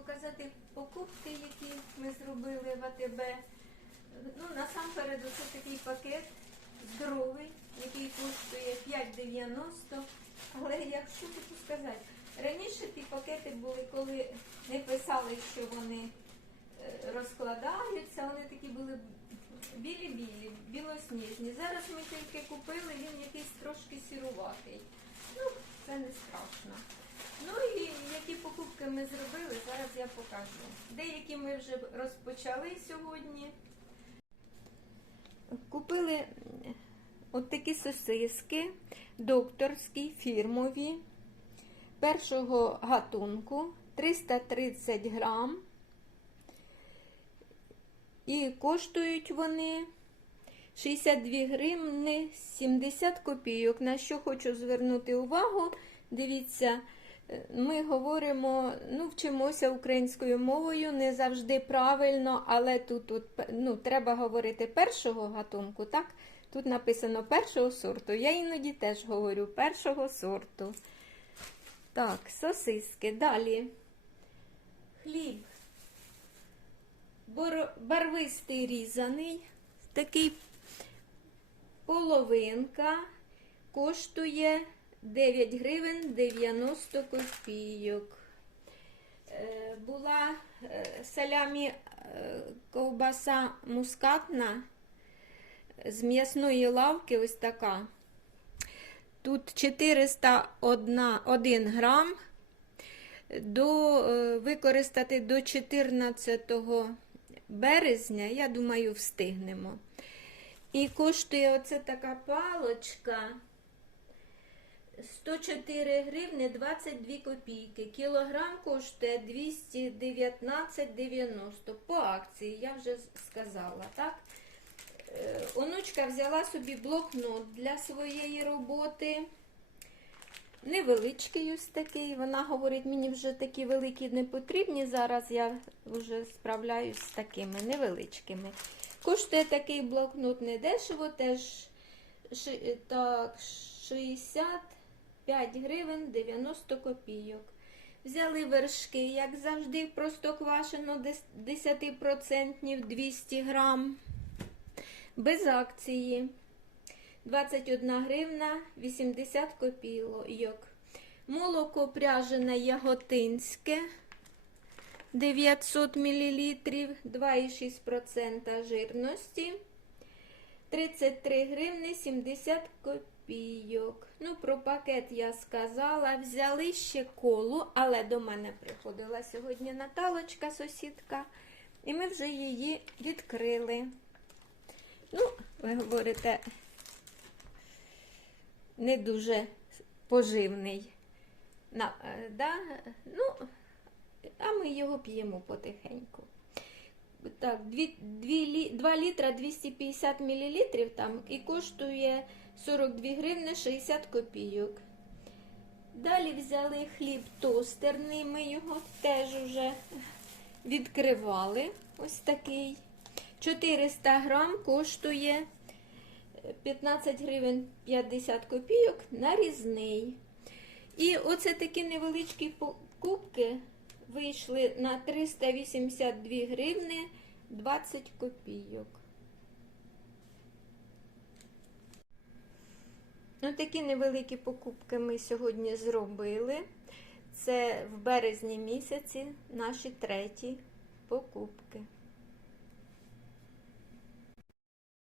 показати покупки, які ми зробили в АТБ. Ну, насамперед, це такий пакет здоровий, який коштує 5,90. Але я що хочу сказати, раніше ті пакети були, коли не писали, що вони е, розкладаються, вони такі були білі-білі, білосніжні. Зараз ми тільки купили, він якийсь трошки сіруватий. Ну, це не страшно. Ну і які покупки ми зробили, я покажу. Деякі ми вже розпочали сьогодні. Купили от такі сосиски докторські, фірмові, першого гатунку 330 грам. І коштують вони 62 гривни 70 копійок. На що хочу звернути увагу, дивіться, ми говоримо, ну, вчимося українською мовою, не завжди правильно, але тут от, ну, треба говорити першого гатунку, так? Тут написано першого сорту. Я іноді теж говорю першого сорту. Так, сосиски. Далі. Хліб. Барвистий різаний, такий половинка, коштує 9 гривень 90 копійок. Е, Була е, салямі е, ковбаса мускатна з м'ясної лавки, ось така. Тут 401 грам. До, використати до 14 березня, я думаю, встигнемо. І коштує оце така палочка 104 гривни 22 копійки. Кілограм коштує 219,90 по акції, я вже сказала, так? Е, онучка взяла собі блокнот для своєї роботи. Невеличкий ось такий. Вона говорить, мені вже такі великі не потрібні. Зараз я вже справляюсь з такими невеличкими. Коштує такий блокнот недешево, теж так, 60 5 гривень 90 копійок. Взяли вершки, як завжди, простоквашино 10% 200 грам. Без акції 21 гривна 80 копійок. Молоко пряжене яготинське 900 мл 2,6% жирності. 33 гривни 70 копійок. Ну, про пакет я сказала. Взяли ще колу, але до мене приходила сьогодні Наталочка, сусідка, і ми вже її відкрили. Ну, ви говорите, не дуже поживний. На, е, да? ну, а ми його п'ємо потихеньку. Так, 2, 2 літра 250 мл там і коштує 42 гривни 60 копійок. Далі взяли хліб тостерний, ми його теж вже відкривали. Ось такий. 400 грам коштує 15 гривень 50 копійок нарізний. І оце такі невеличкі покупки вийшли на 382 гривни 20 копійок. Ну, такі невеликі покупки ми сьогодні зробили. Це в березні місяці наші треті покупки.